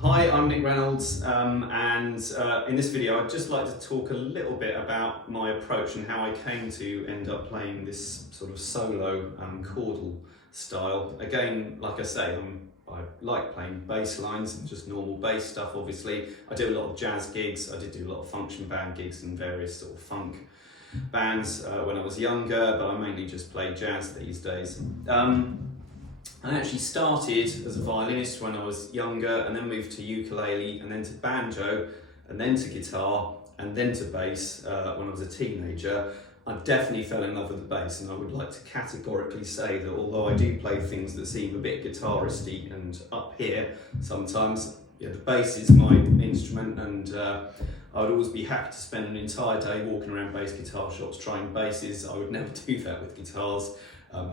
Hi, I'm Nick Reynolds, and in this video I'd just like to talk a little bit about my approach and how I came to end up playing this sort of solo chordal style. Again, like I say, I like playing bass lines and just normal bass stuff. Obviously, I do a lot of jazz gigs, I did do a lot of function band gigs and various sort of funk bands when I was younger, but I mainly just play jazz these days. I actually started as a violinist when I was younger, and then moved to ukulele, and then to banjo, and then to guitar, and then to bass when I was a teenager. I definitely fell in love with the bass, and I would like to categorically say that although I do play things that seem a bit guitaristy and up here sometimes, yeah, the bass is my instrument, and I would always be happy to spend an entire day walking around bass guitar shops trying basses. I would never do that with guitars.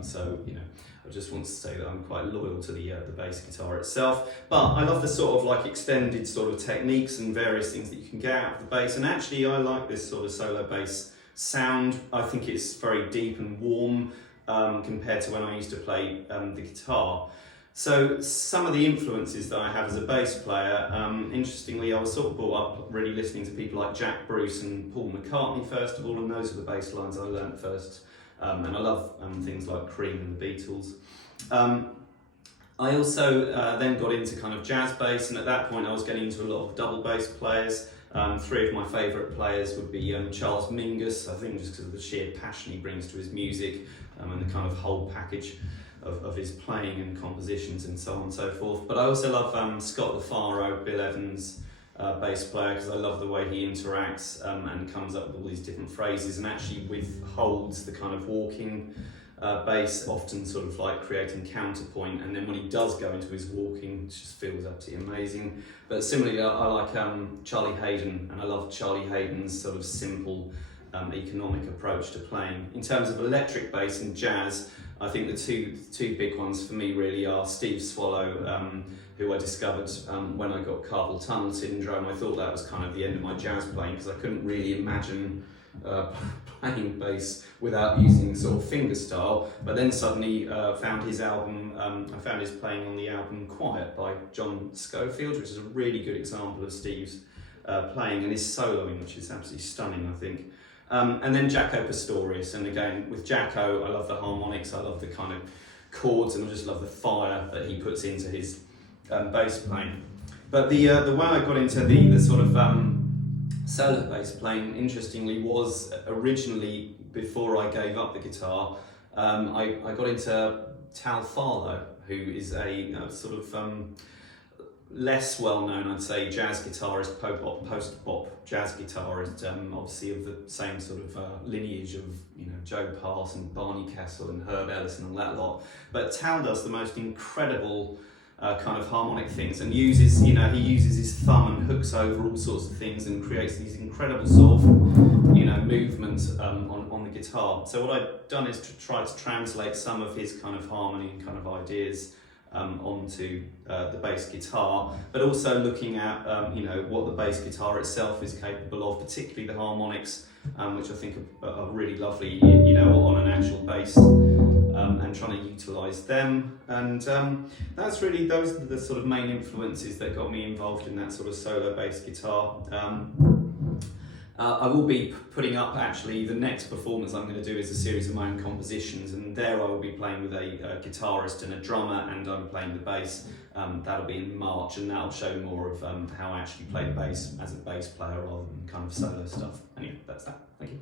So, you know, I just want to say that I'm quite loyal to the bass guitar itself. But I love the sort of like extended sort of techniques and various things that you can get out of the bass. And actually, I like this sort of solo bass sound. I think it's very deep and warm compared to when I used to play the guitar. So some of the influences that I have as a bass player, interestingly, I was sort of brought up really listening to people like Jack Bruce and Paul McCartney first of all, and those are the bass lines I learnt first. And I love things like Cream and the Beatles. I also then got into kind of jazz bass, and at that point I was getting into a lot of double bass players. Three of my favourite players would be Charles Mingus, I think just because of the sheer passion he brings to his music and the kind of whole package of his playing and compositions and so on and so forth. But I also love Scott LaFaro, Bill Evans, bass player, because I love the way he interacts and comes up with all these different phrases and actually withholds the kind of walking bass, often sort of like creating counterpoint, and then when he does go into his walking, it just feels absolutely amazing. But similarly, I like Charlie Haden, and I love Charlie Haden's sort of simple economic approach to playing. In terms of electric bass and jazz, I think the two big ones for me really are Steve Swallow, who I discovered when I got carpal tunnel syndrome. I thought that was kind of the end of my jazz playing, because I couldn't really imagine playing bass without using sort of fingerstyle. But then suddenly found his album, I found his playing on the album Quiet by John Scofield, which is a really good example of Steve's playing and his soloing, which is absolutely stunning, I think. And then Jaco Pastorius, and again with Jaco, I love the harmonics, I love the kind of chords, and I just love the fire that he puts into his bass playing. But the way I got into the sort of solo bass playing, interestingly, was originally before I gave up the guitar. I got into Tal Farlow, who is a sort of less well-known, I'd say, jazz guitarist, post-bop jazz guitarist, obviously of the same sort of lineage of, you know, Joe Pass and Barney Kessel and Herb Ellis and all that lot. But Tal does the most incredible kind of harmonic things, and uses, you know, he uses his thumb and hooks over all sorts of things and creates these incredible sort of, you know, movements on the guitar. So what I've done is to try to translate some of his kind of harmony and kind of ideas onto the bass guitar, but also looking at you know, what the bass guitar itself is capable of, particularly the harmonics, which I think are really lovely, you know, on an actual bass, and trying to utilise them. And that's really, those are the sort of main influences that got me involved in that sort of solo bass guitar. I will be putting up, actually, the next performance I'm going to do is a series of my own compositions, and there I will be playing with a guitarist and a drummer, and I'm playing the bass. That'll be in March, and that'll show more of how I actually play the bass as a bass player rather than kind of solo stuff. Anyway, that's that. Thank you.